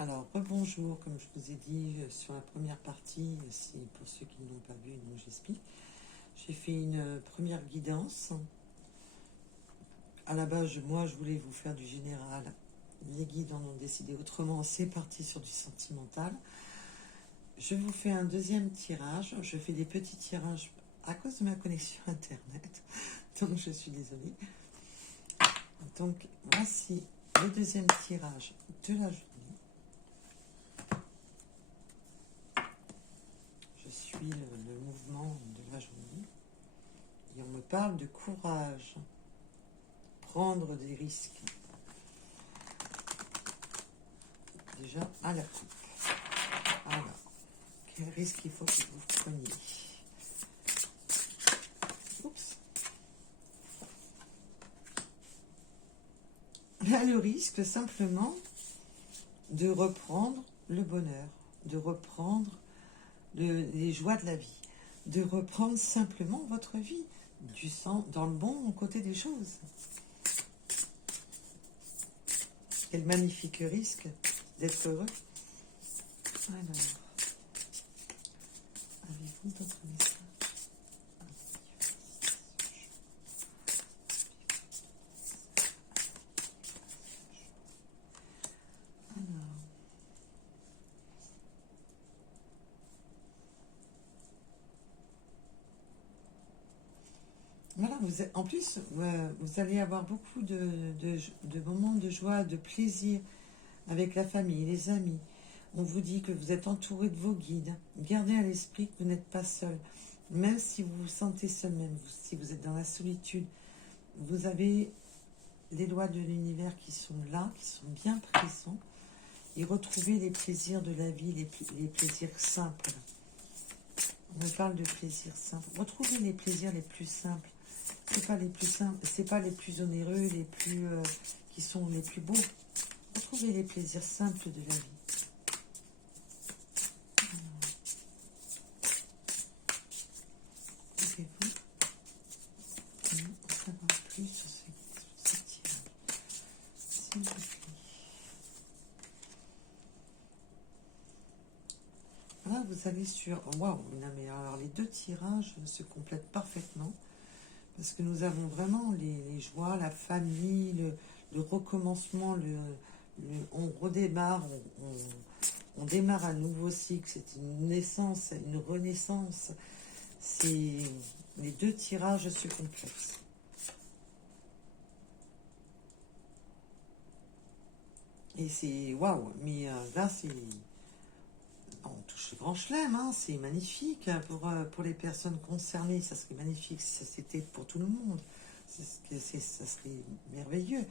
Alors, rebonjour, comme je vous ai dit sur la première partie, pour ceux qui ne l'ont pas vu, donc j'explique. J'ai fait une première guidance. À la base, moi, je voulais vous faire du général. Les guides en ont décidé autrement. C'est parti sur du sentimental. Je vous fais un deuxième tirage. Je fais des petits tirages à cause de ma connexion Internet. Donc, je suis désolée. Donc, voici le deuxième tirage de la journée. Je suis le mouvement de la journée. Et on me parle de courage. Prendre des risques. Déjà, à la coupe. Alors, quel risque il faut que vous preniez? Oups. Là, le risque, simplement, de reprendre le bonheur, de reprendre les joies de la vie, de reprendre simplement votre vie, du sang dans le bon côté des choses. Quel magnifique risque d'être heureux. Alors, avez-vous d'autres messages? Voilà, en plus, vous allez avoir beaucoup de moments de joie, de plaisir avec la famille, les amis. On vous dit que vous êtes entouré de vos guides. Gardez à l'esprit que vous n'êtes pas seul. Même si vous vous sentez seul, même si vous êtes dans la solitude, vous avez les lois de l'univers qui sont là, qui sont bien présents. Et retrouvez les plaisirs de la vie, les plaisirs simples. On me parle de plaisirs simples. Retrouvez les plaisirs les plus simples. C'est pas les plus simples, c'est pas les plus onéreux, les plus qui sont les plus beaux. Retrouvez les plaisirs simples de la vie. Pouvez-vous en savoir plus sur ce tirage, s'il vous plaît? Là, vous allez sur... Waouh, non mais alors les deux tirages se complètent parfaitement. Parce que nous avons vraiment les joies, la famille, le recommencement, on redémarre, on démarre un nouveau cycle, c'est une naissance, une renaissance. Les deux tirages se complètent. Et c'est waouh, mais là c'est... On touche le grand chelem, hein, c'est magnifique pour les personnes concernées, ça serait magnifique si ça c'était pour tout le monde, ça serait merveilleux.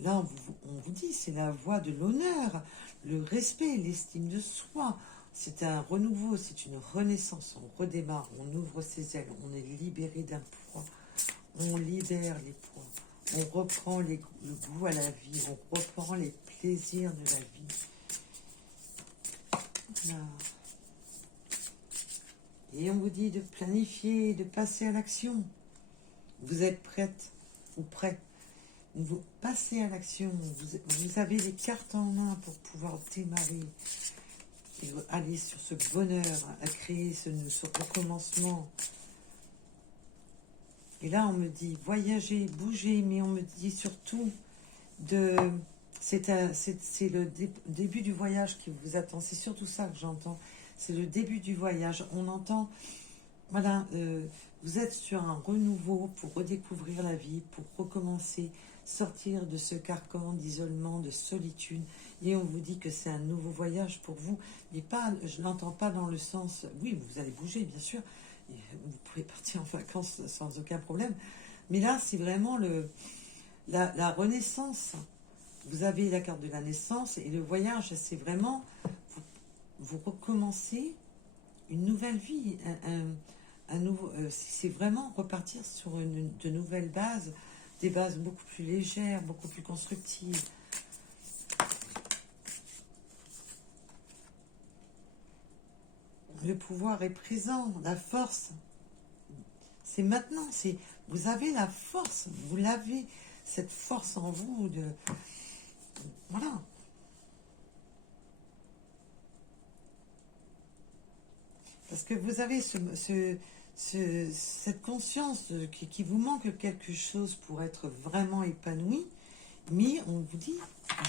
Là, on vous dit, c'est la voie de l'honneur, le respect, l'estime de soi. C'est un renouveau, c'est une renaissance. On redémarre, on ouvre ses ailes, on est libéré d'un poids. On libère les poids. On reprend le goût à la vie, on reprend les plaisirs de la vie. Là. Et on vous dit de planifier, de passer à l'action. Vous êtes prête ou prêt? Vous passez à l'action. Vous avez les cartes en main pour pouvoir démarrer et aller sur ce bonheur, à créer ce recommencement. Et là, on me dit voyager, bouger, mais on me dit surtout c'est le début du voyage qui vous attend. C'est surtout ça que j'entends. C'est le début du voyage. On entend, voilà, vous êtes sur un renouveau pour redécouvrir la vie, pour recommencer, sortir de ce carcan d'isolement, de solitude. Et on vous dit que c'est un nouveau voyage pour vous. Mais pas, je ne l'entends pas dans le sens, oui, vous allez bouger, bien sûr. Et vous pouvez partir en vacances sans aucun problème. Mais là, c'est vraiment la renaissance. Vous avez la carte de la naissance et le voyage, c'est vraiment, vous recommencez une nouvelle vie, c'est vraiment repartir sur de nouvelles bases, des bases beaucoup plus légères, beaucoup plus constructives. Le pouvoir est présent, la force, c'est maintenant, vous avez la force, vous l'avez, cette force en vous de... Voilà. Parce que vous avez cette conscience qui vous manque quelque chose pour être vraiment épanoui, mais on vous dit,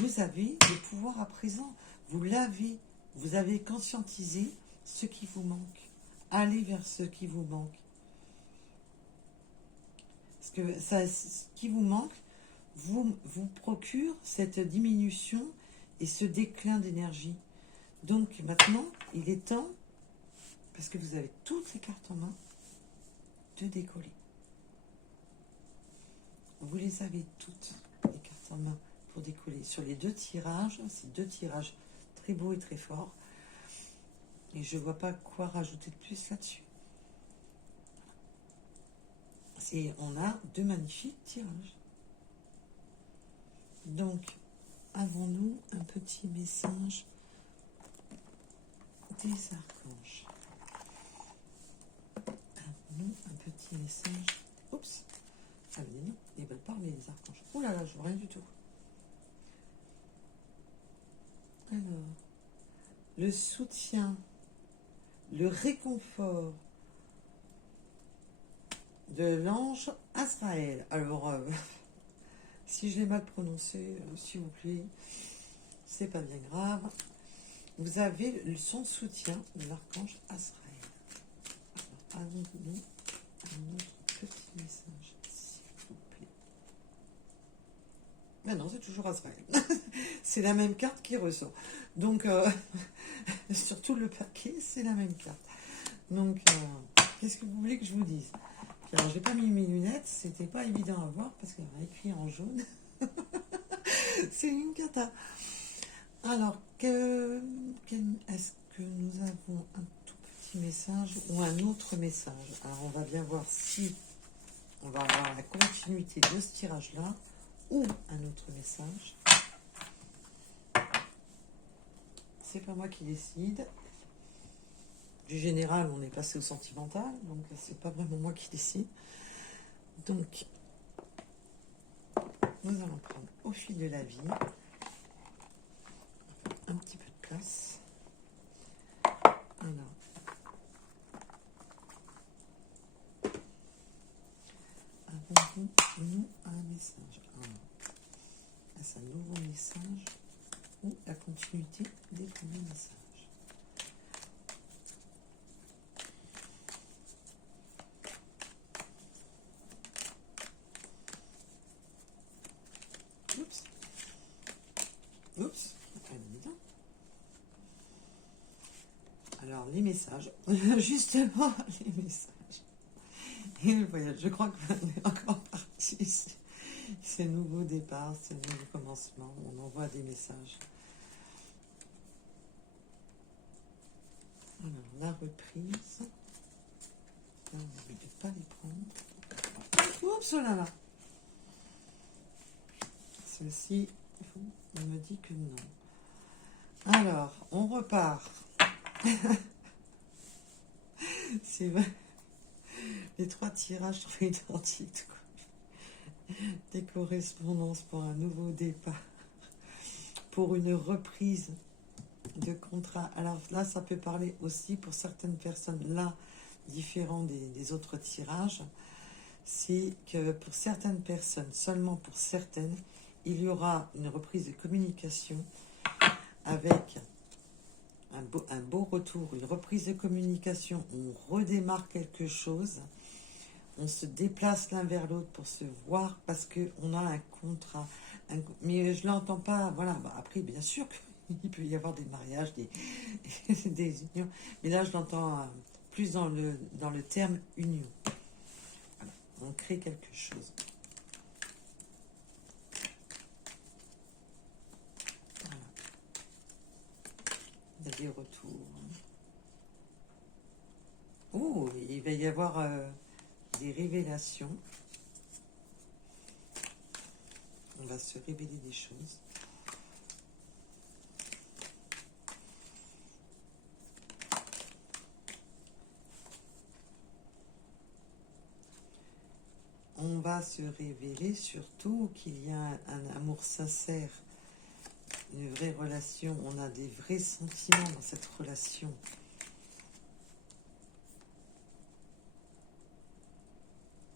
vous avez le pouvoir à présent, vous l'avez, vous avez conscientisé ce qui vous manque. Allez vers ce qui vous manque. Parce que ça, ce qui vous manque vous procure cette diminution et ce déclin d'énergie. Donc maintenant, il est temps, parce que vous avez toutes les cartes en main, de décoller. Vous les avez toutes, les cartes en main, pour décoller. Sur les deux tirages, c'est deux tirages très beaux et très forts. Et je ne vois pas quoi rajouter de plus là-dessus. On a deux magnifiques tirages. Donc, avons-nous un petit message des archanges? Avons-nous un petit message? Oups! Ah, mais non, ils veulent parler, les archanges. Oh là là, je vois rien du tout. Alors, le soutien, le réconfort de l'ange Azraël. Alors, si je l'ai mal prononcé, s'il vous plaît, c'est pas bien grave. Vous avez son soutien de l'archange Azraël. Alors, avons-nous un autre petit message, s'il vous plaît? Mais non, c'est toujours Azraël. C'est la même carte qui ressort. Donc, sur tout le paquet, c'est la même carte. Donc, qu'est-ce que vous voulez que je vous dise? Alors, j'ai pas mis mes lunettes, c'était pas évident à voir parce qu'il y a écrit en jaune. C'est une cata. Alors, est-ce que nous avons un tout petit message ou un autre message? Alors, on va bien voir si on va avoir la continuité de ce tirage-là ou un autre message. C'est pas moi qui décide. Du général, on est passé au sentimental, donc c'est pas vraiment moi qui décide. Donc, nous allons prendre au fil de la vie un petit peu de place. Alors, avons-nous un message? Est-ce un nouveau message ou la continuité des premiers messages? Oups. Oups. Alors, les messages. Justement, les messages. Et le voyage. Je crois qu'on est encore parti ici. C'est nouveau départ, c'est nouveau commencement. On envoie des messages. Alors, la reprise. Là, on ne peut pas les prendre. Oups, oh là là. Celle-ci, on me dit que non. Alors, on repart. C'est vrai. Les trois tirages sont identiques. Des correspondances pour un nouveau départ. Pour une reprise de contrat. Alors là, ça peut parler aussi pour certaines personnes, là, différent des autres tirages. C'est que pour certaines personnes, seulement pour certaines, il y aura une reprise de communication avec un beau retour, une reprise de communication. On redémarre quelque chose. On se déplace l'un vers l'autre pour se voir parce qu'on a un contrat. Mais je ne l'entends pas. Voilà. Bah, après, bien sûr qu'il peut y avoir des mariages, des unions. Mais là, je l'entends plus dans le terme union. Voilà. On crée quelque chose. Voilà. Il y a des retours. Oh, il va y avoir des révélations. On va se révéler des choses. On va se révéler surtout qu'il y a un amour sincère, une vraie relation. On a des vrais sentiments dans cette relation.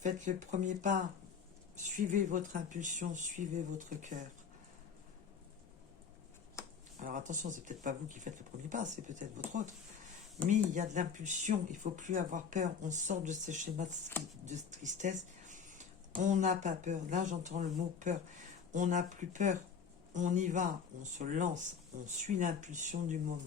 Faites le premier pas. Suivez votre impulsion, suivez votre cœur. Alors attention, c'est peut-être pas vous qui faites le premier pas, c'est peut-être votre autre. Mais il y a de l'impulsion, il faut plus avoir peur. On sort de ce schéma de tristesse. On n'a pas peur. Là, j'entends le mot peur. On n'a plus peur. On y va, on se lance, on suit l'impulsion du moment.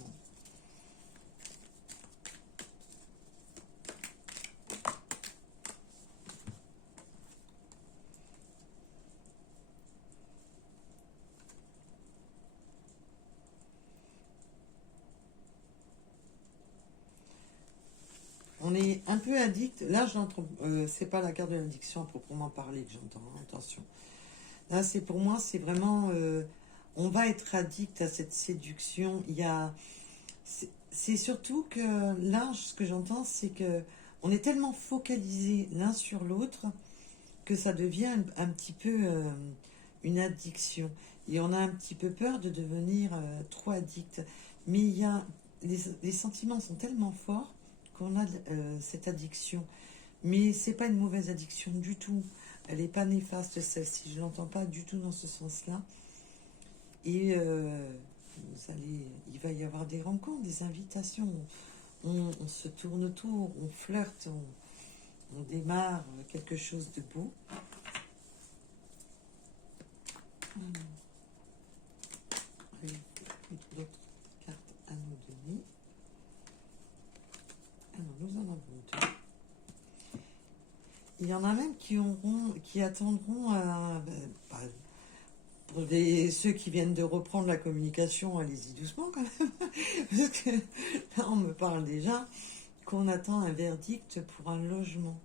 On est un peu addict. Là, j'entends. C'est pas la carte de l'addiction à proprement parler que j'entends. Hein, attention. Là, c'est pour moi, c'est vraiment. On va être addict à cette séduction. Il y a. C'est surtout que là, ce que j'entends, c'est que on est tellement focalisé l'un sur l'autre que ça devient un petit peu une addiction. Et on a un petit peu peur de devenir trop addict. Mais il y a. Les sentiments sont tellement forts qu'on a cette addiction. Mais c'est pas une mauvaise addiction du tout. Elle n'est pas néfaste, celle-ci. Je ne l'entends pas du tout dans ce sens-là. Et il va y avoir des rencontres, des invitations. On se tourne autour, on flirte, on démarre quelque chose de beau. D'autres cartes à nous donner. Alors, nous en avons deux. Il y en a même qui attendront pour ceux qui viennent de reprendre la communication, allez-y doucement quand même. Parce que là, on me parle déjà qu'on attend un verdict pour un logement.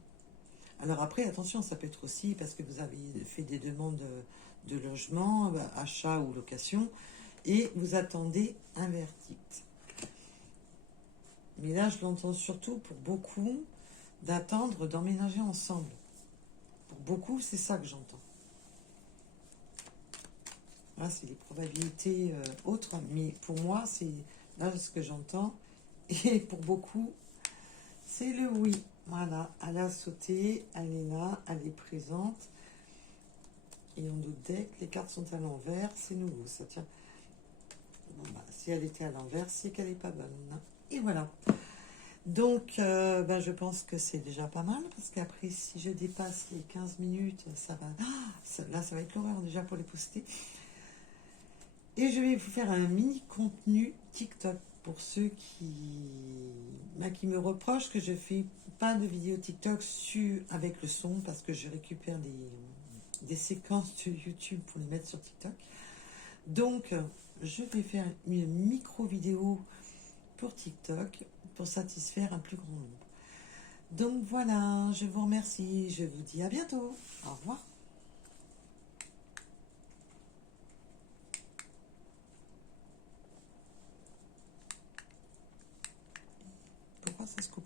Alors après, attention, ça peut être aussi parce que vous avez fait des demandes de logement, achat ou location, et vous attendez un verdict. Mais là, je l'entends surtout pour beaucoup d'attendre d'emménager ensemble. Pour beaucoup, c'est ça que j'entends. Là, c'est les probabilités autres, mais pour moi, c'est là ce que j'entends. Et pour beaucoup, c'est le oui. Voilà, elle a sauté, elle est là, elle est présente. Et en d'autres decks, les cartes sont à l'envers, c'est nouveau, ça tient. Bon, si elle était à l'envers, c'est qu'elle n'est pas bonne. Et voilà. Donc, je pense que c'est déjà pas mal, parce qu'après, si je dépasse les 15 minutes, ça va... là, ça va être l'horreur déjà pour les poster. Et je vais vous faire un mini contenu TikTok pour ceux qui me reprochent que je fais pas de vidéos TikTok avec le son, parce que je récupère des séquences de YouTube pour les mettre sur TikTok. Donc, je vais faire une micro-vidéo pour TikTok pour satisfaire un plus grand nombre. Donc voilà, je vous remercie, je vous dis à bientôt. Au revoir. Pourquoi ça se coupe?